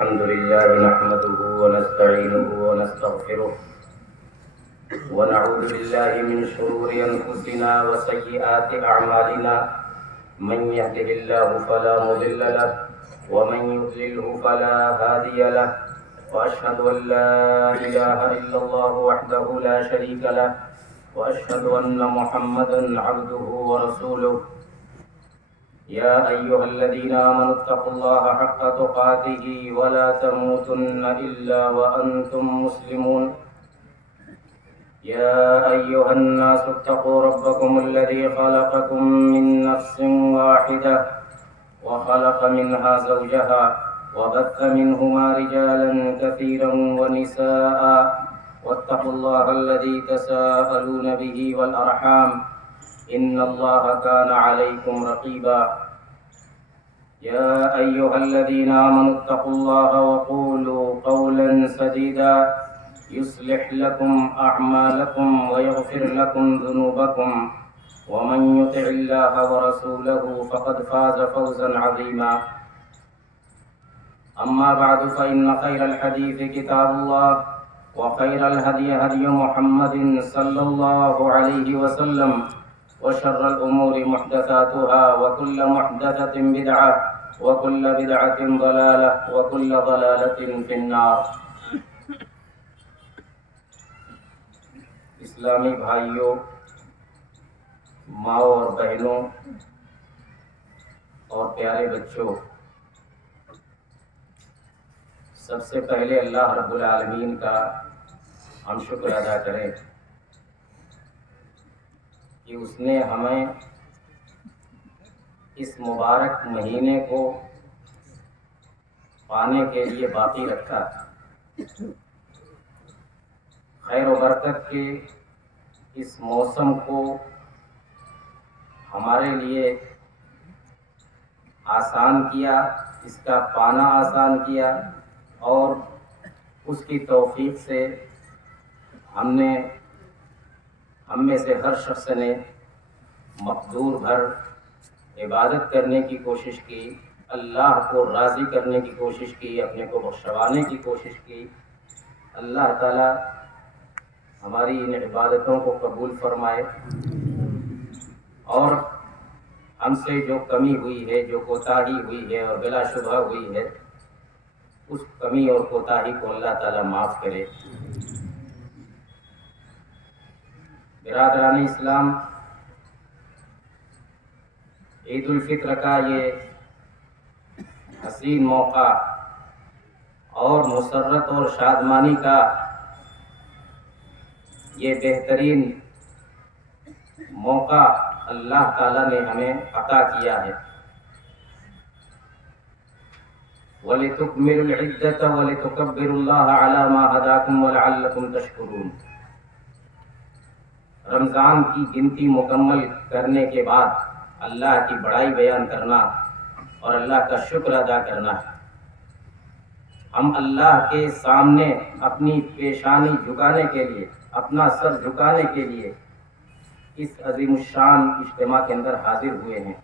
الحمد لله نحمده ونستعينه ونستغفره ونعوذ بالله من شرور أنفسنا وسيئات أعمالنا من يهده الله فلا مضل له ومن يضلله فلا هادي له وأشهد أن لا إله إلا الله وحده لا شريك له وأشهد أن محمدا عبده ورسوله يا أيها الذين آمنوا اتقوا الله حق تقاته ولا تموتن إلا وأنتم مسلمون يا أيها الناس اتقوا ربكم الذي خلقكم من نفس واحدة وخلق منها زوجها وبث منهما رجالا كثيرا ونساء واتقوا الله الذي تساءلون به والأرحام إن الله كان عليكم رقيبا يا أيها الذين آمنوا اتقوا الله وقولوا قولا سديدا يصلح لكم أعمالكم ويغفر لكم ذنوبكم ومن يطع الله ورسوله فقد فاز فوزا عظيما أما بعد فإن خير الحديث كتاب الله وخير الهدي هدي محمد صلى الله عليه وسلم وشر الأمور محدثاتها وكل محدثة بدعة وكل بدعة ضلالة وكل ضلالة في النار. اسلامی بھائیوں، ماؤں اور بہنوں اور پیارے بچوں، سب سے پہلے اللہ رب العالمین کا ہم شکر ادا کریں کہ اس نے ہمیں اس مبارک مہینے کو پانے کے لیے باقی رکھا. خیر و برکت کے اس موسم کو ہمارے لیے آسان کیا، اس کا پانا آسان کیا، اور اس کی توفیق سے ہم میں سے ہر شخص نے مقدور بھر عبادت کرنے کی کوشش کی، اللہ کو راضی کرنے کی کوشش کی، اپنے کو بخشوانے کی کوشش کی. اللہ تعالی ہماری ان عبادتوں کو قبول فرمائے، اور ہم سے جو کمی ہوئی ہے، جو کوتاہی ہوئی ہے اور بلا شبہ ہوئی ہے، اس کمی اور کوتاہی کو اللہ تعالی معاف کرے. برادران اسلام، عید الفطر کا یہ حسین موقع اور مسرت اور شادمانی کا یہ بہترین موقع اللہ تعالیٰ نے ہمیں عطا کیا ہے. وَلِتُكْمِلُوا الْعِدَّةَ وَلِتُكَبِّرُوا اللَّهَ عَلَى مَا هَدَاكُمْ وَلَعَلَّكُمْ تَشْكُرُونَ. رمضان کی گنتی مکمل کرنے کے بعد اللہ کی بڑائی بیان کرنا اور اللہ کا شکر ادا کرنا ہے. ہم اللہ کے سامنے اپنی پیشانی جھکانے کے لیے، اپنا سر جھکانے کے لیے اس عظیم الشان اجتماع کے اندر حاضر ہوئے ہیں.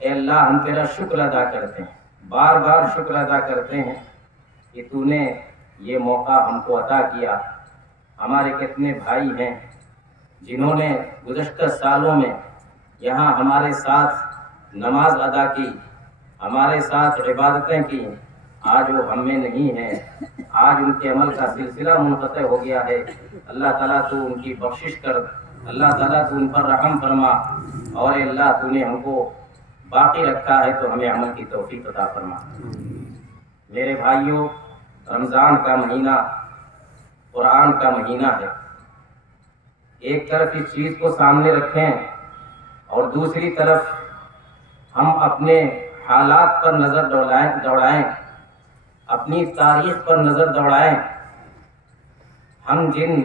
اے اللہ، ہم تیرا شکر ادا کرتے ہیں، بار بار شکر ادا کرتے ہیں کہ تو نے یہ موقع ہم کو عطا کیا. ہمارے کتنے بھائی ہیں جنہوں نے گزشتہ سالوں میں یہاں ہمارے ساتھ نماز ادا کی، ہمارے ساتھ عبادتیں کی، آج وہ ہم میں نہیں ہیں. آج ان کے عمل کا سلسلہ منقطع ہو گیا ہے. اللہ تعالیٰ تو ان کی بخشش کر، اللہ تعالیٰ تو ان پر رحم فرما، اور اللہ تو نے ہم کو باقی رکھا ہے تو ہمیں عمل کی توفیق عطا فرما. میرے بھائیوں، رمضان کا مہینہ قرآن کا مہینہ ہے. ایک طرف اس چیز کو سامنے رکھیں اور دوسری طرف ہم اپنے حالات پر نظر دوڑائیں، اپنی تاریخ پر نظر دوڑائیں. ہم جن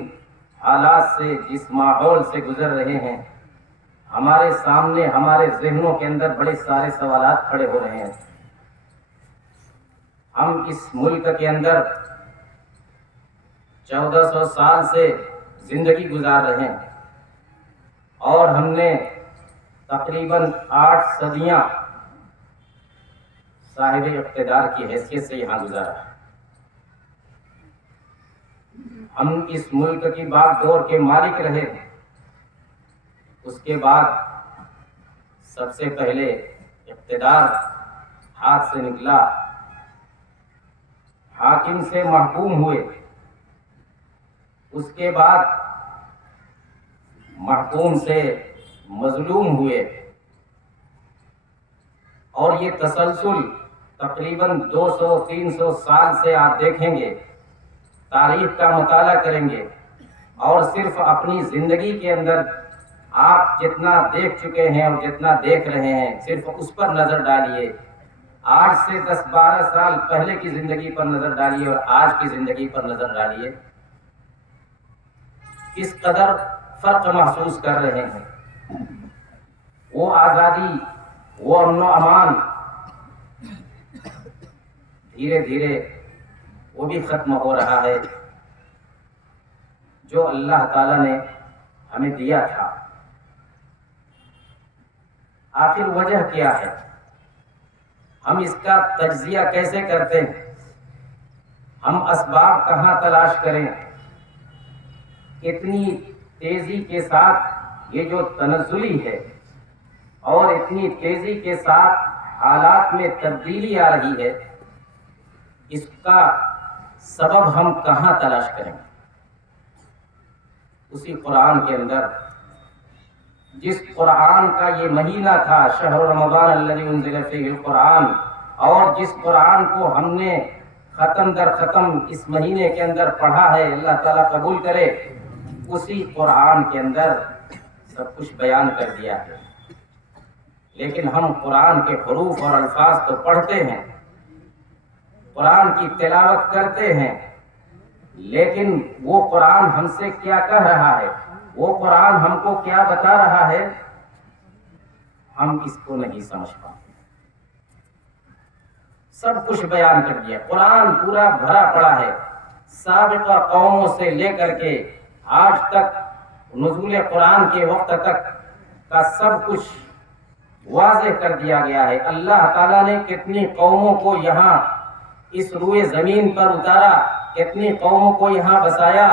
حالات سے، جس ماحول سے گزر رہے ہیں، ہمارے سامنے، ہمارے ذہنوں کے اندر بڑے سارے سوالات کھڑے ہو رہے ہیں. ہم اس ملک کے اندر 1400 سال سے زندگی گزار رہے ہیں، اور ہم نے تقریباً 8 صدیاں صاحب اقتدار کی حیثیت سے یہاں گزارا. ہم اس ملک کی باغ دور کے مالک رہے. اس کے بعد سب سے پہلے اقتدار ہاتھ سے نکلا، حاکم سے محکوم ہوئے. اس کے بعد محکوم سے مظلوم ہوئے، اور یہ تسلسل تقریباً 200-300 سال سے آپ دیکھیں گے، تاریخ کا مطالعہ کریں گے، اور صرف اپنی زندگی کے اندر آپ جتنا دیکھ چکے ہیں اور جتنا دیکھ رہے ہیں صرف اس پر نظر ڈالیے. آج سے 10-12 سال پہلے کی زندگی پر نظر ڈالیے اور آج کی زندگی پر نظر ڈالیے، کس قدر فرق محسوس کر رہے ہیں. وہ آزادی، وہ امن و امان دھیرے دھیرے وہ بھی ختم ہو رہا ہے جو اللہ تعالیٰ نے ہمیں دیا تھا. آخر وجہ کیا ہے؟ ہم اس کا تجزیہ کیسے کرتے ہیں؟ ہم اسباب کہاں تلاش کریں؟ اتنی تیزی کے ساتھ یہ جو تنزلی ہے اور اتنی تیزی کے ساتھ حالات میں تبدیلی آ رہی ہے، اس کا سبب ہم کہاں تلاش کریں؟ اسی قرآن کے اندر، جس قرآن کا یہ مہینہ تھا شہر رمضان الذی انزل فیہ القرآن، اور جس قرآن کو ہم نے ختم در ختم اس مہینے کے اندر پڑھا ہے، اللہ تعالیٰ قبول کرے، اسی قرآن کے اندر سب کچھ بیان کر دیا ہے. لیکن ہم قرآن کے حروف اور الفاظ تو پڑھتے ہیں، قرآن کی تلاوت کرتے ہیں، لیکن وہ قرآن ہم سے کیا کہہ رہا ہے، وہ قرآن ہم کو کیا بتا رہا ہے، ہم اس کو نہیں سمجھ پاتے. سب کچھ بیان کر دیا، قرآن پورا بھرا پڑا ہے، سابقہ قوموں سے لے کر کے آج تک نزول قرآن کے وقت تک کا سب کچھ واضح کر دیا گیا ہے. اللہ تعالیٰ نے کتنی قوموں کو یہاں اس روئے زمین پر اتارا، کتنی قوموں کو یہاں بسایا،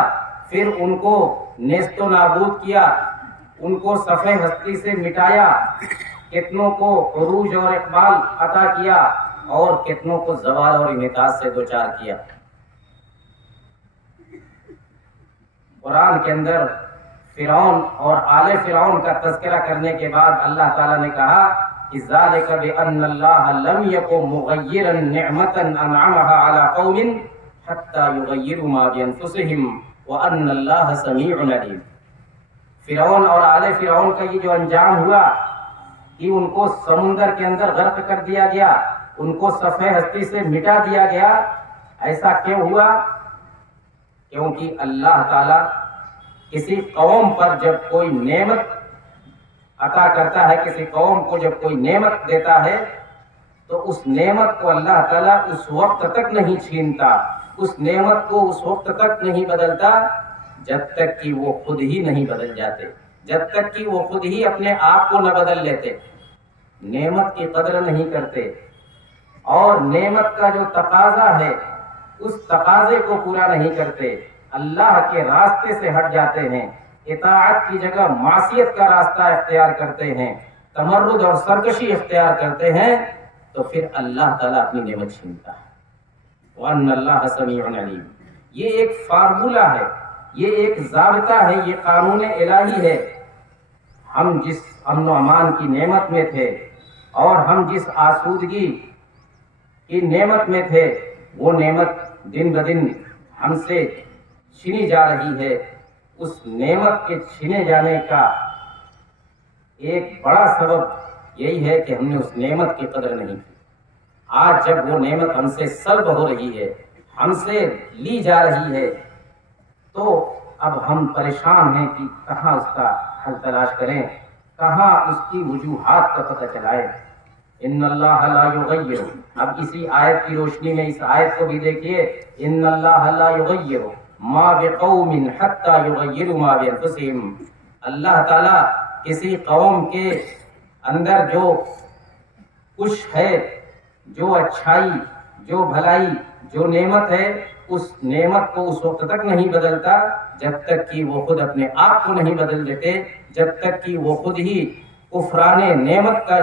پھر ان کو نیست و نابود کیا، ان کو صفحہ ہستی سے مٹایا، کتنوں کو عروج اور اقبال عطا کیا اور کتنوں کو زوال اور انعطاف سے دوچار کیا. قرآن کے اندر فرعون اور آل فرعون کا تذکرہ کرنے کے بعد اللہ تعالیٰ نے کہا کہ ذالک بأن اللہ لم یکن مغیرا نعمتا انعمها على قوم حتی یغیروا ما بانفسہم وان اللہ سمیع علیم. فرعون اور آل فرعون کا یہ جو انجام ہوا کہ ان کو سمندر کے اندر غرق کر دیا گیا، ان کو صفحہ ہستی سے مٹا دیا گیا، ایسا کیوں ہوا؟ کیونکہ اللہ تعالیٰ کسی قوم پر جب کوئی نعمت عطا کرتا ہے، کسی قوم کو جب کوئی نعمت دیتا ہے تو اس نعمت کو اللہ تعالیٰ اس وقت تک نہیں چھینتا، اس نعمت کو اس وقت تک نہیں بدلتا جب تک کہ وہ خود ہی نہیں بدل جاتے، جب تک کہ وہ خود ہی اپنے آپ کو نہ بدل لیتے. نعمت کی قدر نہیں کرتے اور نعمت کا جو تقاضا ہے اس تقاضے کو پورا نہیں کرتے، اللہ کے راستے سے ہٹ جاتے ہیں، اطاعت کی جگہ معصیت کا راستہ اختیار کرتے ہیں، تمرد اور سرکشی اختیار کرتے ہیں، تو پھر اللہ تعالیٰ اپنی نعمت چھینتا ہے. وَأَنَّ اللَّهَ سَمِيعٌ عَلِيمٌ. یہ ایک فارمولہ ہے، یہ ایک ضابطہ ہے، یہ قانون الہی ہے. ہم جس امن و امان کی نعمت میں تھے اور ہم جس آسودگی کی نعمت میں تھے، وہ نعمت دن بدن ہم سے چھینی جا رہی ہے. اس نعمت کے چھینے جانے کا ایک بڑا سبب یہی ہے کہ ہم نے اس نعمت کی قدر نہیں کی. آج جب وہ نعمت ہم سے سلب ہو رہی ہے، ہم سے لی جا رہی ہے، تو اب ہم پریشان ہیں کہ کہاں اس کا حل تلاش کریں، کہاں اس کی وجوہات کا پتہ چلائیں. ان اللہ لا یغیر. اب اسی آیت کی روشنی میں اس آیت کو بھی دیکھیے، ان اللہ لا یغیر ما بقوم حتی یغیروا ما بانفسہم. اللہ تعالیٰ کسی قوم کے اندر جو کچھ ہے جو اچھائی، جو بھلائی، جو نعمت ہے، اس نعمت کو اس وقت تک نہیں بدلتا جب تک کہ وہ خود اپنے آپ کو نہیں بدل دیتے، جب تک کہ وہ خود ہی کفران نعمت کا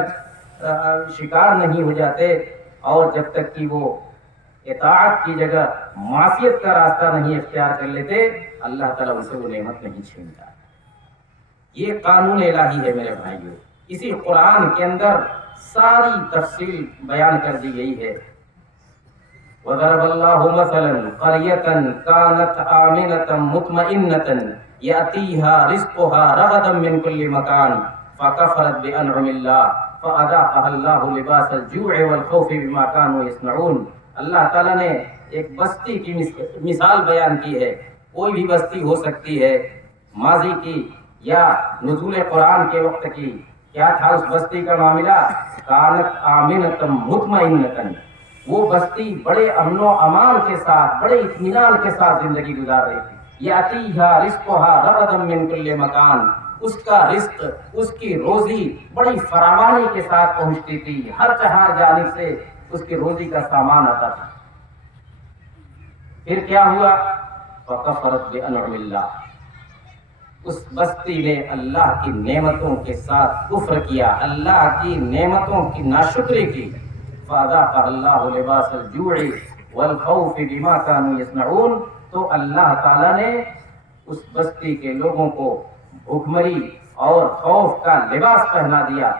شکار نہیں ہو جاتے، اور جب تک کہ وہ اطاعت کی جگہ معصیت کا راستہ نہیں اختیار کر لیتے، اللہ تعالیٰ ان سے وہ نعمت نہیں چھینتا۔ یہ قانون الہی ہے میرے بھائیوں، اسی قرآن کے اندر ساری تفصیل بیان کر دی گئی ہے۔ وَضَرَبَ اللَّهُ مَثَلًا قَرْيَةً كَانَتْ آمِنَةً مُطْمَئِنَّةً يَأْتِيهَا رِزْقُهَا رَغَدًا مِّن كُلِّ مَكَانٍ فَكَفَرَتْ بِأَنْعُمِ اللَّهِ فَأَذَاقَهَا اللَّهُ لِبَاسَ الْجُوعِ وَالْخَوْفِ بِمَا كَانُوا يَصْنَعُونَ۔ اللہ تعالیٰ نے ایک بستی کی مثال بیان کی ہے، کوئی بھی بستی ہو سکتی ہے، ماضی کی یا نزول قرآن کے وقت کی۔ کیا تھا اس بستی کا معاملہ؟ کانت آمنۃ مطمئنۃ، وہ بستی بڑے امن و امان کے ساتھ، بڑے اطمینان کے ساتھ زندگی گزار رہی تھی۔ یاتیھا رزقھا رغدا من کل مکان، اس کا رزق، اس کی روزی بڑی فراوانی کے ساتھ پہنچتی تھی، ہر چہار جانب سے اس کی روزی کا سامان آتا تھا۔ پھر کیا ہوا؟ فکفرت بانعم اللہ، اس بستی نے اللہ کی نعمتوں کے ساتھ کفر کیا، اللہ کی نعمتوں کی ناشکری کی۔ فَأَذَاقَهَا اللَّهُ لِبَاسَ الْجُوعِ وَالْخَوْفِ بِمَا كَانُوا يَصْنَعُونَ، تو اللہ تعالیٰ نے اس بستی کے لوگوں کو بھوکمری اور خوف کا لباس پہنا دیا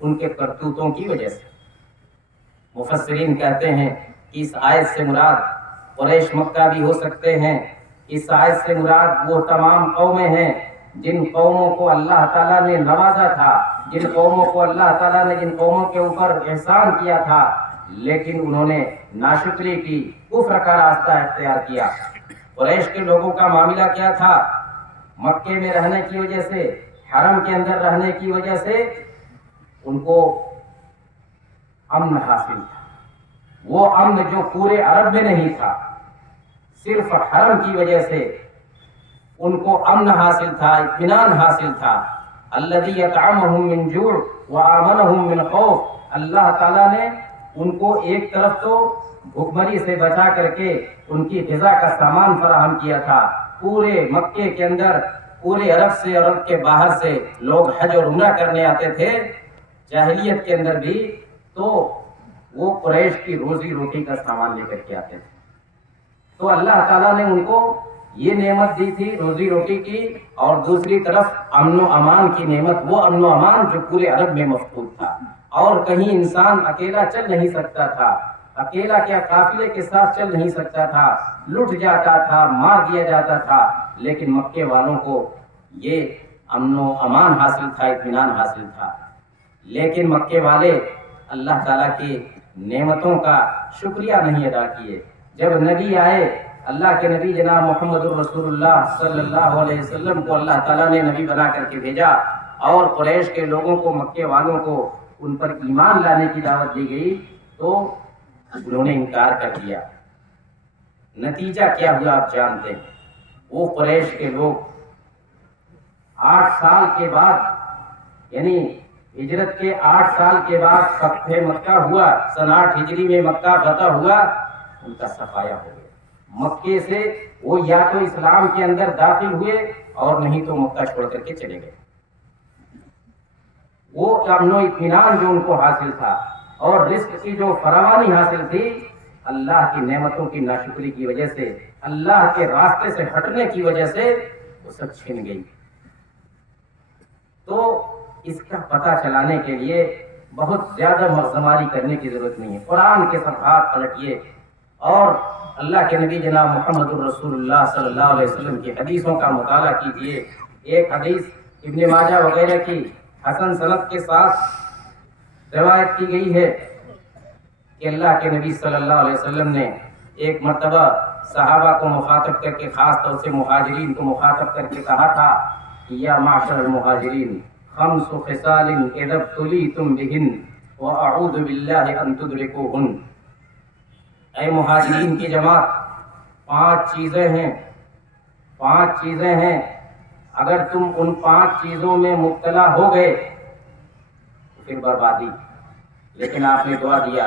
ان کے کرتوتوں کی وجہ سے۔ مفسرین کہتے ہیں کہ اس آیت سے مراد قریش مکہ بھی ہو سکتے ہیں، اس آیت سے مراد وہ تمام قومیں ہیں جن قوموں کو اللہ تعالیٰ نے نوازا تھا، جن قوموں کو اللہ تعالیٰ نے جن قوموں کے اوپر احسان کیا تھا، لیکن انہوں نے ناشکری کی، کفر کا راستہ اختیار کیا۔ قریش کے لوگوں کا معاملہ کیا تھا؟ مکے میں رہنے کی وجہ سے، حرم کے اندر رہنے کی وجہ سے ان کو امن حاصل تھا، وہ امن جو پورے عرب میں نہیں تھا، صرف حرم کی وجہ سے ان کو امن حاصل تھا، اطمینان حاصل تھا۔ الذی یطعمہم من جوع وآمنہم من خوف، اللہ تعالیٰ نے ان کو ایک طرف تو بھوکمری سے بچا کر کے ان کی غذا کا سامان فراہم کیا تھا۔ پورے مکے کے اندر، پورے عرب سے، عرب کے باہر سے لوگ حج اور عمرہ کرنے آتے تھے جاہلیت کے اندر بھی، تو وہ قریش کی روزی روٹی کا سامان لے کر کے آتے تھے۔ تو اللہ تعالیٰ نے ان کو یہ نعمت دی تھی روزی روٹی کی، اور دوسری طرف امن و امان کی نعمت، وہ امن و امان جو پورے عرب میں مفقود تھا، اور کہیں انسان اکیلا چل نہیں سکتا تھا، اکیلا کیا قافلے کے ساتھ چل نہیں سکتا تھا، لٹ جاتا تھا، مار دیا جاتا تھا، لیکن مکے والوں کو یہ امن و امان حاصل تھا، اطمینان حاصل تھا۔ لیکن مکے والے اللہ تعالیٰ کی نعمتوں کا شکریہ نہیں ادا کیے۔ جب نبی آئے، اللہ کے نبی جناب محمد الرسول اللہ صلی اللہ علیہ وسلم کو اللہ تعالیٰ نے نبی بنا کر کے بھیجا، اور قریش کے لوگوں کو، مکے والوں کو ان پر ایمان لانے کی دعوت دی گئی، تو انہوں نے انکار کر دیا۔ نتیجہ کیا ہوا آپ جانتے ہیں۔ وہ قریش کے لوگ 8 سال کے بعد، یعنی ہجرت کے 8 سال کے بعد فتح مکہ ہوا، سن 8 ہجری میں مکہ فتح ہوا، ان کا صفایا ہو گیا۔ مکے سے وہ یا تو اسلام کے اندر داخل ہوئے اور نہیں تو مکہ چھوڑ کر کے چلے گئے۔ وہ امن و اطمینان جو ان کو حاصل تھا اور رزق کی جو فراوانی حاصل تھی، اللہ کی نعمتوں کی ناشکری کی وجہ سے، اللہ کے راستے سے ہٹنے کی وجہ سے وہ سب چھن گئی۔ تو اس کا پتہ چلانے کے لیے بہت زیادہ مغزماری کرنے کی ضرورت نہیں ہے۔ قرآن کے صفحات پلٹیے اور اللہ کے نبی جناب محمد الرسول اللہ صلی اللہ علیہ وسلم کی حدیثوں کا مطالعہ کیجیے۔ ایک حدیث ابن ماجہ وغیرہ کی حسن سند کے ساتھ روایت کی گئی ہے کہ اللہ کے نبی صلی اللہ علیہ وسلم نے ایک مرتبہ صحابہ کو مخاطب کر کے، خاص طور سے مہاجرین کو مخاطب کر کے کہا تھا کہ یا معاشر المہاجرین، 5 خصال اذا ابتلیتم بہن واعوذ باللہ ان تدرکوہن۔ اے مہاجرین کی جماعت، 5 چیزیں ہیں، اگر تم ان 5 چیزوں میں مبتلا ہو گئے تو پھر بربادی۔ لیکن آپ نے دعا دیا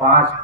5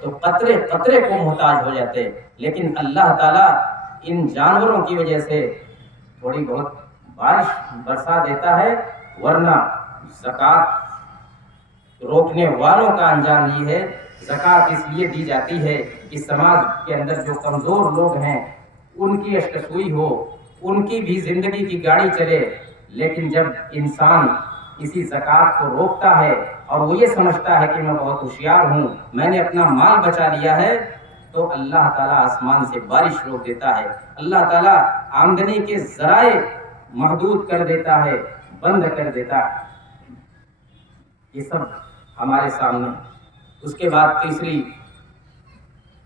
تو قطرے قطرے کو محتاج ہو جاتے، لیکن اللہ تعالیٰ ان جانوروں کی وجہ سے تھوڑی بہت بارش برسا دیتا ہے، ورنہ زکوٰۃ روکنے والوں کا انجام یہ ہے۔ زکوٰۃ اس لیے دی جاتی ہے کہ سماج کے اندر جو کمزور لوگ ہیں ان کی اشکسوئی ہو، ان کی بھی زندگی کی گاڑی چلے، لیکن جب انسان کسی زکوٰۃ کو روکتا ہے اور وہ یہ سمجھتا ہے کہ میں بہت ہوشیار ہوں، میں نے اپنا مال بچا لیا ہے، تو اللہ تعالیٰ آسمان سے بارش روک دیتا ہے، اللہ تعالیٰ آمدنی کے ذرائع محدود کر دیتا ہے، بند کر دیتا ہے۔ یہ سب ہمارے سامنے۔ اس کے بعد تیسری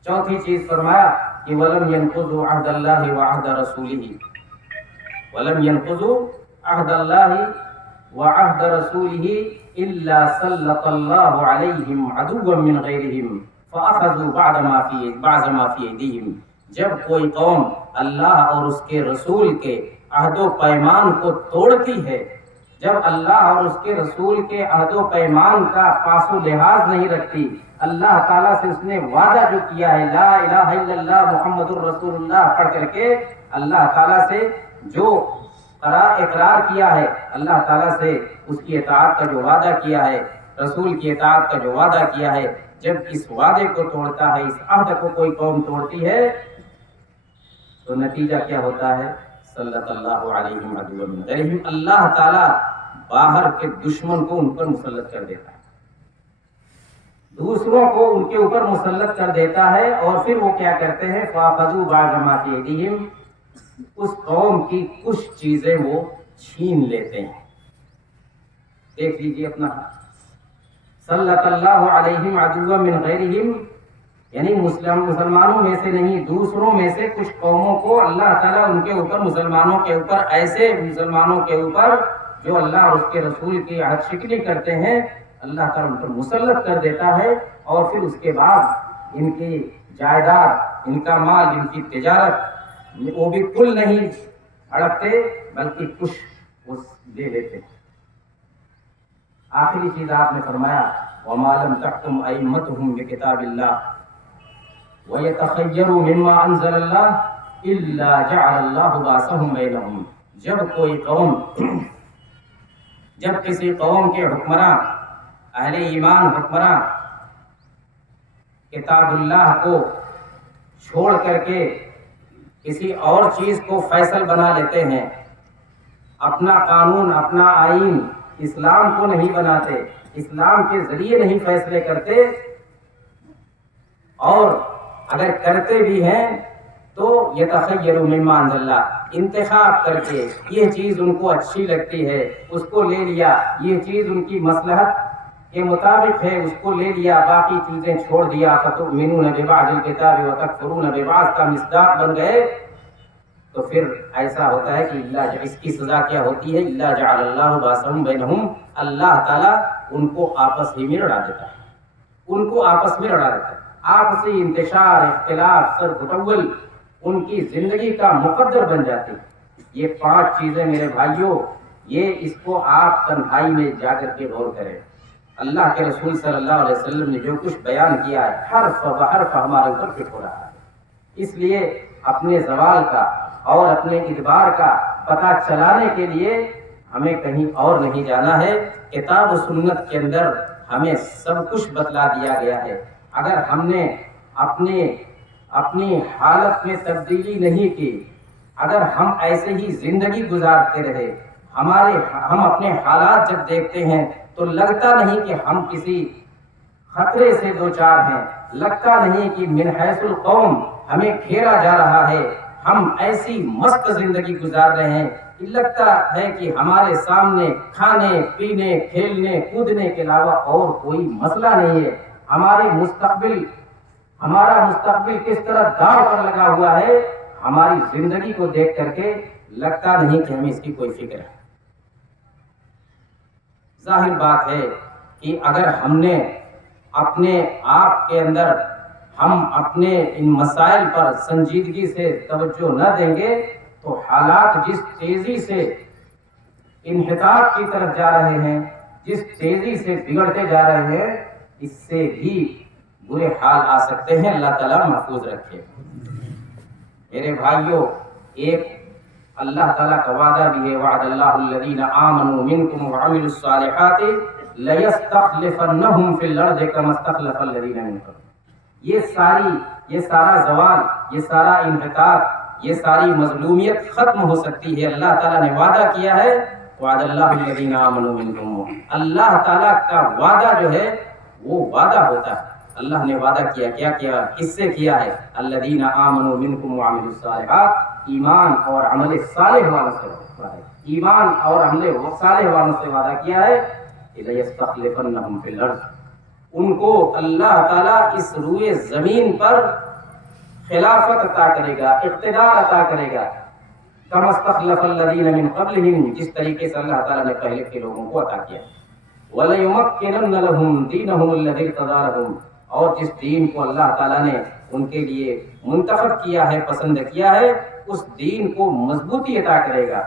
چوتھی چیز فرمایا کہ وَلَمْ يَنْقُضُوا عَهْدَ اللَّهِ وَعَهْدَ رَسُولِهِ وَلَمْ يَنْقُضُوا عَهْدَ اللَّهِ وَعَهْدَ رَسُولِهِ إِلَّا سَلَّطَ اللَّهُ عَلَيْهِمْ عَدُوًّا مِّنْ غَيْرِهِمْ فَأَخَذُوا بَعْضَ مَا فِي أَيْدِيهِمْ۔ جب کوئی قوم اللہ اور اس کے رسول کے عہد و پیمان کو توڑتی ہے، جب اللہ اور اس کے رسول کے عہد و پیمان کا پاس و لحاظ نہیں رکھتی، اللہ تعالیٰ سے اس نے وعدہ جو کیا ہے لا الہ الا اللہ محمد الرسول اللہ پڑھ کر کے، اللہ تعالیٰ سے جو اقرار کیا ہے، اللہ تعالیٰ سے اس کی اطاعت کا جو وعدہ کیا ہے، رسول کی اطاعت کا جو وعدہ کیا ہے، جب اس وعدے کو توڑتا ہے، اس عہد کو کوئی قوم توڑتی ہے، تو نتیجہ کیا ہوتا ہے؟ صلّت اللہ علیہم عدوا من غیرہم، اللہ تعالیٰ باہر کے دشمن کو ان پر مسلط کر دیتا ہے، دوسروں کو ان کے اوپر مسلط کر دیتا ہے، اور پھر وہ کیا کرتے ہیں؟ فَأَخَذُوا بَعْضَ مَا فِي أَيْدِيهِمْ، اس قوم کی کچھ چیزیں وہ چھین لیتے ہیں۔ دیکھ لیجیے اپنا، صلّت اللہ علیہم عدوا من غیرہم، یعنی مسلمانوں میں سے نہیں، دوسروں میں سے کچھ قوموں کو اللہ تعالیٰ ان کے اوپر، مسلمانوں کے اوپر، ایسے مسلمانوں کے اوپر جو اللہ اور اس کے رسول کی عہد شکنی کرتے ہیں، اللہ تعالیٰ ان پر مسلط کر دیتا ہے، اور پھر اس کے بعد ان کی جائیداد، ان کا مال، ان کی تجارت وہ بھی کل نہیں ہڑپتے بلکہ کچھ وہ دے دیتے ہیں۔ آخری چیز آپ نے فرمایا وَمَا لَمْ تَحْكُمْ أَئِمَّتُهُمْ بِكِتَابِ اللَّهِ وَيَتَخَيَّرُوا مِمَّا أَنزَلَ اللَّهُ إِلَّا جَعَلَ اللَّهُ بَأْسَهُمْ بَيْنَهُمْ۔ جب کوئی قوم، جب کسی قوم کے حکمراں، اہل ایمان حکمراں کتاب اللہ کو چھوڑ کر کے کسی اور چیز کو فیصل بنا لیتے ہیں، اپنا قانون، اپنا آئین اسلام کو نہیں بناتے، اسلام کے ذریعے نہیں فیصلے کرتے، اور اگر کرتے بھی ہیں تو یتخیروا مما انزل اللہ، انتخاب کر کے یہ چیز ان کو اچھی لگتی ہے اس کو لے لیا، یہ چیز ان کی مصلحت کے مطابق ہے اس کو لے لیا، باقی چیزیں چھوڑ دیا۔ فتؤمنون ببعض الکتاب وتکفرون ببعض کا مصداق بن گئے، تو پھر ایسا ہوتا ہے کہ اللہ، اس کی سزا کیا ہوتی ہے؟ الا جعل اللہ باسہم بینہم، اللہ تعالیٰ ان کو آپس ہی میں لڑا دیتا ہے، ان کو آپس میں لڑا دیتا ہے، آپسی انتشار، اختلاف، سر گھٹول ان کی زندگی کا مقدر بن جاتی ہے۔ یہ 5 چیزیں میرے بھائیوں، یہ اس کو آپ تنہائی میں جا کر کے غور کریں۔ اللہ کے رسول صلی اللہ علیہ وسلم نے جو کچھ بیان کیا ہے، حرف بحرف ہمارے اوپر فٹ ہو رہا ہے، اس لیے اپنے زوال کا اور اپنے ادبار کا پتہ چلانے کے لیے ہمیں کہیں اور نہیں جانا ہے، کتاب و سنت کے اندر ہمیں سب کچھ بتلا دیا گیا ہے۔ اگر ہم نے اپنی حالت میں تبدیلی نہیں کی، اگر ہم ایسے ہی زندگی گزارتے رہے، ہم اپنے حالات جب دیکھتے ہیں تو لگتا نہیں کہ ہم کسی خطرے سے دوچار ہیں، لگتا نہیں کہ من حیث القوم ہمیں گھیرا جا رہا ہے، ہم ایسی مست زندگی گزار رہے ہیں کہ لگتا ہے کہ ہمارے سامنے کھانے، پینے، کھیلنے، کودنے کے علاوہ اور کوئی مسئلہ نہیں ہے، ہمارا مستقبل کس طرح داؤ پر لگا ہوا ہے، ہماری زندگی کو دیکھ کر کے لگتا نہیں کہ ہمیں اس کی کوئی فکر ہے۔ ظاہر بات ہے کہ اگر ہم نے اپنے آپ کے اندر ہم اپنے ان مسائل پر سنجیدگی سے توجہ نہ دیں گے تو حالات جس تیزی سے انحطاط کی طرف جا رہے ہیں، جس تیزی سے بگڑتے جا رہے ہیں، اس سے بھی برے حال آ سکتے ہیں، اللہ تعالیٰ محفوظ رکھے۔ میرے بھائیوں، ایک اللہ تعالیٰ کا وعدہ بھی ہے، وعد اللہ الذین آمنوا منکم وعملوا الصالحات لَيَسْتَخْلِفَنَّهُمْ فِي الْأَرْضِ كَمَا اسْتَخْلَفَ الَّذِينَ مِن قَبْلِهِمْ۔ یہ سارا زوال، یہ سارا انحطاط، یہ ساری مظلومیت ختم ہو سکتی ہے۔ اللہ تعالیٰ نے وعدہ کیا ہے، وعد اللہ الذین آمنوا منکم، اللہ تعالیٰ کا وعدہ جو ہے وہ وعدہ ہوتا ہے۔ اللہ نے وعدہ کیا، کیا کیا، کس سے کیا ہے؟ الذین آمنوا منکم وعملوا الصالحات، ایمان اور عمل صالح والوں سے وعدہ ہے، ایمان اور عمل صالح والوں سے وعدہ کیا ہے کہ لَيَسْتَخْلِفَنَّهُمْ فِي الْأَرْضِ، ان کو اللہ تعالیٰ اس روئے زمین پر خلافت عطا کرے گا، اقتدار عطا کرے گا، كَمَا اسْتَخْلَفَ الَّذِينَ مِن قَبْلِهِمْ، جس طریقے سے اللہ تعالیٰ نے پہلے کے لوگوں کو عطا کیا۔ وَلَيُمَكِّنَنَّ لَهُمْ دِينَهُمُ الَّذِي ارْتَضَىٰ لَهُمْ، اور جس دین کو اللہ تعالیٰ نے ان کے لیے منتخب کیا ہے، پسند کیا ہے، اس دین کو مضبوطی عطا کرے گا۔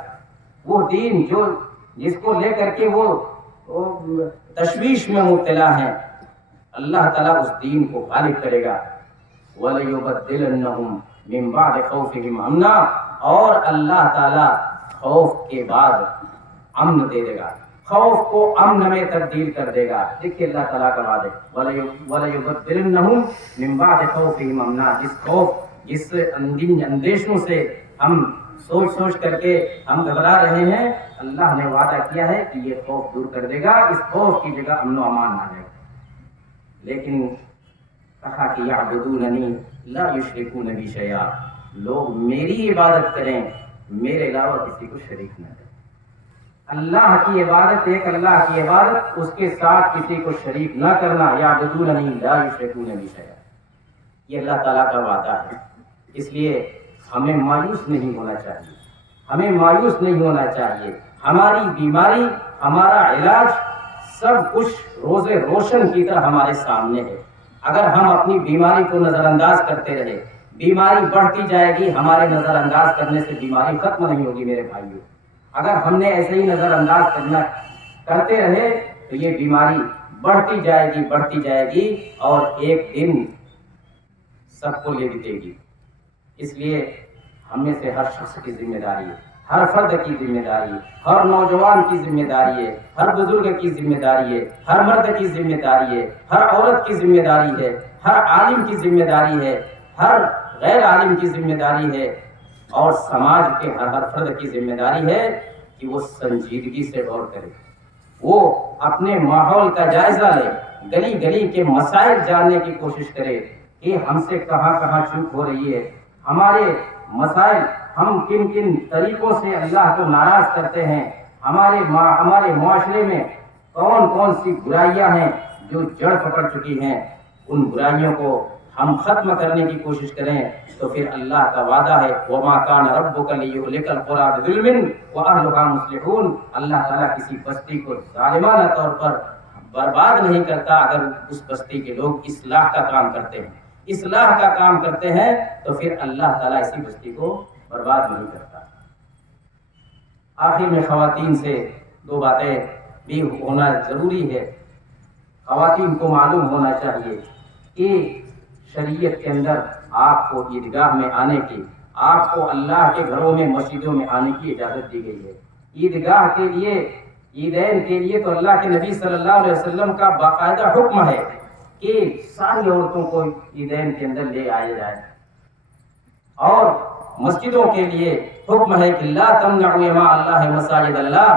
وہ دین جو جس کو لے کر کے وہ تشویش میں مبتلا ہیں، اللہ تعالیٰ اس دین کو غالب کرے گا۔ وَلَيُبَدِّلَنَّهُمْ مِن بَعْدِ خَوْفِهِمْ أَمْنًا، اور اللہ تعالیٰ خوف کے بعد امن دے دے گا، خوف کو امن میں تبدیل کر دے گا۔ دیکھیے اللہ تعالیٰ کا وعدہ، وَلَيُبَدِّلَنَّهُمْ مِن بَعْدِ خَوْفِهِمْ أَمْنًا، جس خوف، جس اندیشوں سے ہم سوچ کر کے ہم گھبرا رہے ہیں، اللہ نے وعدہ کیا ہے کہ یہ خوف دور کر دے گا، اس خوف کی جگہ امن و امان آ جائے گا۔ لیکن کہا کہ یعبدوننی لا یشرکون بی شیئا، لوگ میری عبادت کریں، میرے علاوہ کسی کو شریک نہ کریں۔ اللہ کی عبادت، ایک اللہ کی عبادت، اس کے ساتھ کسی کو شریک نہ کرنا، یعبدوننی لا یشرکون بی شیئا، یہ اللہ تعالیٰ کا وعدہ ہے۔ اس لیے ہمیں مایوس نہیں ہونا چاہیے، ہمیں مایوس نہیں ہونا چاہیے۔ ہماری بیماری، ہمارا علاج، سب کچھ روز روشن کی طرح ہمارے سامنے ہے۔ اگر ہم اپنی بیماری کو نظر انداز کرتے رہے، بیماری بڑھتی جائے گی، ہمارے نظر انداز کرنے سے بیماری ختم نہیں ہوگی میرے بھائیوں۔ اگر ہم نے ایسے ہی نظر انداز کرتے رہے تو یہ بیماری بڑھتی جائے گی اور ایک دن سب کو لے لیے گی۔ اس لیے ہم میں سے ہر شخص کی ذمہ داری ہے، ہر فرد کی ذمہ داری ہے، ہر نوجوان کی ذمہ داری ہے، ہر بزرگ کی ذمہ داری ہے، ہر مرد کی ذمہ داری ہے، ہر عورت کی ذمہ داری ہے، ہر عالم کی ذمہ داری ہے، ہر غیر عالم کی ذمہ داری ہے، اور سماج کے ہر فرد کی ذمہ داری ہے کہ وہ سنجیدگی سے غور کرے، وہ اپنے ماحول کا جائزہ لے، گلی گلی کے مسائل جاننے کی کوشش کرے کہ ہم سے کہاں کہاں چوک ہو رہی ہے، ہمارے مسائل، ہم کن کن طریقوں سے اللہ کو ناراض کرتے ہیں، ہمارے معاشرے میں کون کون سی برائیاں ہیں جو جڑ پکڑ چکی ہیں، ان برائیوں کو ہم ختم کرنے کی کوشش کریں تو پھر اللہ کا وعدہ ہے وَمَا كَانَ رَبُّكَ لِيُهْلِكَ الْقُرَىٰ بِظُلْمٍ وَأَهْلُهَا مُصْلِحُونَ، اللہ تعالیٰ کسی بستی کو ظالمانہ طور پر برباد نہیں کرتا اگر اس بستی کے لوگ اصلاح کا کام کرتے ہیں، اصلاح کا کام کرتے ہیں تو پھر اللہ تعالیٰ اسی بستی کو برباد نہیں کرتا۔ آخر میں خواتین سے دو باتیں بھی ہونا ضروری ہے۔ خواتین کو معلوم ہونا چاہیے کہ شریعت کے اندر آپ کو عیدگاہ میں آنے کی، آپ کو اللہ کے گھروں میں مسجدوں میں آنے کی اجازت دی گئی ہے۔ عیدگاہ کے لیے، عیدین کے لیے تو اللہ کے نبی صلی اللہ علیہ وسلم کا باقاعدہ حکم ہے کہ ساری عورتوں کو عیدین کے اندر لے آیا جائے، اور مسجدوں کے لیے حکم ہے کہ لا تمنعوا اماء اللہ مساجد اللہ،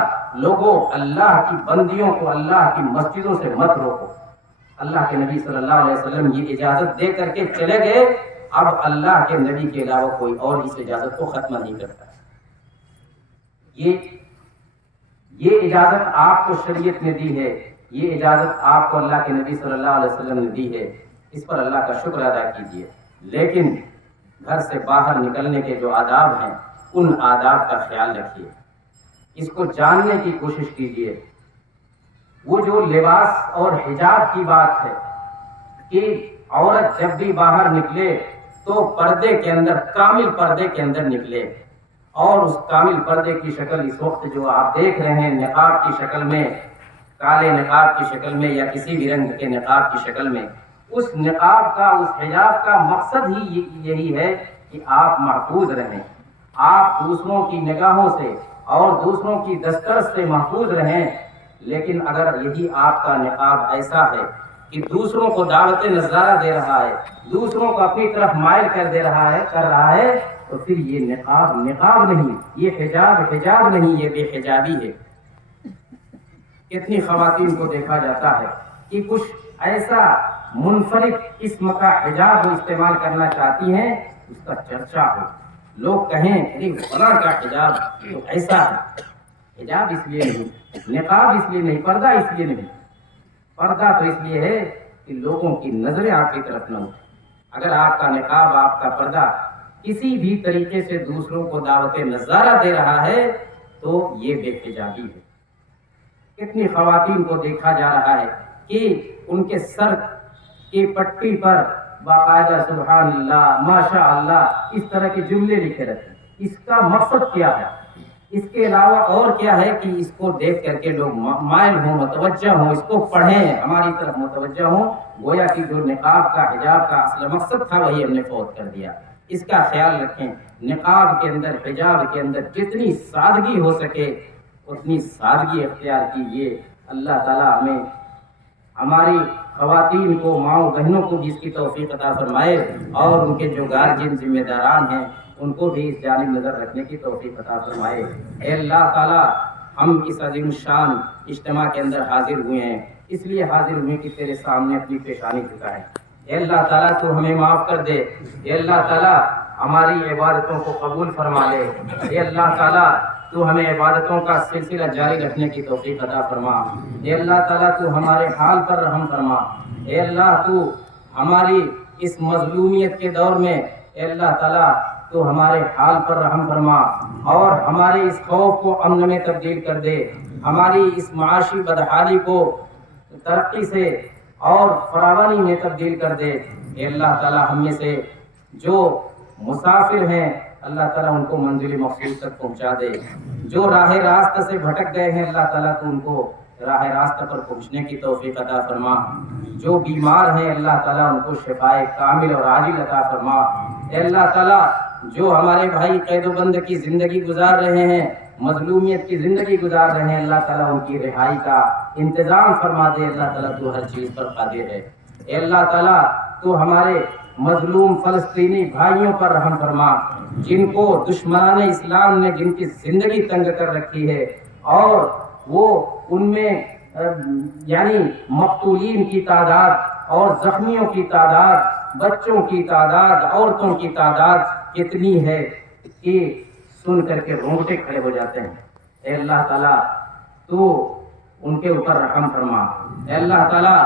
لوگوں اللہ کی بندیوں کو اللہ کی مسجدوں سے مت روکو۔ اللہ کے نبی صلی اللہ علیہ وسلم یہ اجازت دے کر کے چلے گئے، اب اللہ کے نبی کے علاوہ کوئی اور اس اجازت کو ختم نہیں کرتا۔ یہ اجازت آپ کو شریعت نے دی ہے، یہ اجازت آپ کو اللہ کے نبی صلی اللہ علیہ وسلم نے دی ہے، اس پر اللہ کا شکر ادا کیجیے۔ لیکن گھر سے باہر نکلنے کے جو آداب ہیں ان آداب کا خیال رکھیے، اس کو جاننے کی کوشش کیجیے۔ وہ جو لباس اور حجاب کی بات ہے کہ عورت جب بھی باہر نکلے تو پردے کے اندر، کامل پردے کے اندر نکلے، اور اس کامل پردے کی شکل اس وقت جو آپ دیکھ رہے ہیں نقاب کی شکل میں، کالے نقاب کی شکل میں یا کسی بھی رنگ کے نقاب کی شکل میں، اس نقاب کا، اس حجاب کا مقصد ہی یہی ہے کہ آپ محفوظ رہیں، آپ دوسروں کی نگاہوں سے اور دوسروں کی دسترس سے محفوظ رہیں۔ لیکن اگر یہی آپ کا نقاب ایسا ہے کہ دوسروں کو دعوت نظارہ دے رہا ہے، دوسروں کو اپنی طرف مائل کر رہا ہے تو پھر یہ نقاب نقاب نہیں، یہ حجاب حجاب نہیں، یہ بے حجابی ہے۔ کتنی خواتین کو دیکھا جاتا ہے کہ کچھ ایسا منفرد قسم کا حجاب استعمال کرنا چاہتی ہیں، اس کا چرچا ہو، لوگ کہیں ارے فلاں کا حجاب تو ایسا ہے۔ حجاب اس لیے نہیں، نقاب اس لیے نہیں، پردہ اس لیے نہیں، پردہ تو اس لیے ہے کہ لوگوں کی نظریں آپ کی طرف نہ ہو۔ اگر آپ کا نقاب، آپ کا پردہ کسی بھی طریقے سے دوسروں کو دعوت نظارہ دے رہا ہے تو یہ بے حجابی ہے۔ کتنی خواتین کو دیکھا جا رہا ہے کہ ان کے سر کی پٹی پر باقاعدہ سبحان اللہ، ماشاء اللہ اس طرح کے جملے لکھے رہتے ہیں۔ اس کا مقصد کیا ہے؟ اس کے علاوہ اور کیا ہے کہ اس کو دیکھ کر کے لوگ مائل ہوں، متوجہ ہوں، اس کو پڑھیں، ہماری طرف متوجہ ہوں، گویا کہ جو نقاب کا، حجاب کا اصل مقصد تھا وہی ہم نے فوت کر دیا۔ اس کا خیال رکھیں، نقاب کے اندر، حجاب کے اندر جتنی سادگی ہو سکے اتنی سادگی اختیار کیجیے۔ اللہ تعالیٰ ہمیں، ہماری خواتین کو، ماؤں بہنوں کو بھی اس کی توفیق عطا فرمائے، اور ان کے جو گارجین ذمہ داران ہیں ان کو بھی اس جانب نظر رکھنے کی توفیق عطا فرمائے۔ اے اللہ تعالیٰ، ہم اس عظیم شان اجتماع کے اندر حاضر ہوئے ہیں، اس لیے حاضر ہوئے کہ تیرے سامنے اپنی پیشانی جھکائیں۔ اے اللہ تعالیٰ تو ہمیں معاف کر دے، اے اللہ تعالیٰ ہماری عبادتوں کو قبول فرما لے، اے اللہ تعالیٰ تو ہمیں عبادتوں کا سلسلہ جاری رکھنے کی توفیق عطا فرما، اے اللہ تعالیٰ تو ہمارے حال پر رحم فرما، اے اللہ تو ہماری اس مظلومیت کے دور میں، اے اللہ تعالیٰ تو ہمارے حال پر رحم فرما، اور ہمارے اس خوف کو امن میں تبدیل کر دے، ہماری اس معاشی بدحالی کو ترقی سے اور فراوانی میں تبدیل کر دے۔ اے اللہ تعالیٰ ہم میں سے جو مسافر ہیں اللہ تعالیٰ ان کو منزل مقصود تک پہنچا دے، جو راہ راست سے بھٹک گئے ہیں اللہ تعالیٰ تو ان کو راہ راست پر پہنچنے کی توفیق عطا فرما، جو بیمار ہیں اللہ تعالیٰ ان کو شفائے کامل اور عاجل عطا فرما۔ اے اللہ تعالیٰ جو ہمارے بھائی قید و بند کی زندگی گزار رہے ہیں، مظلومیت کی زندگی گزار رہے ہیں، اللہ تعالیٰ ان کی رہائی کا انتظام فرما دے۔ اللہ تعالیٰ تو ہر چیز پر قادر ہے۔ اے اللہ تعالیٰ تو ہمارے مظلوم فلسطینی بھائیوں پر رحم فرما، جن کو دشمنان اسلام نے جن کی زندگی تنگ کر رکھی ہے، اور وہ ان میں یعنی مقتولین کی تعداد اور زخمیوں کی تعداد، بچوں کی تعداد، عورتوں کی تعداد کتنی ہے کہ سن کر کے رونگٹے کھڑے ہو جاتے ہیں۔ اے اللہ تعالیٰ تو ان کے اوپر رحم فرما، اے اللہ تعالیٰ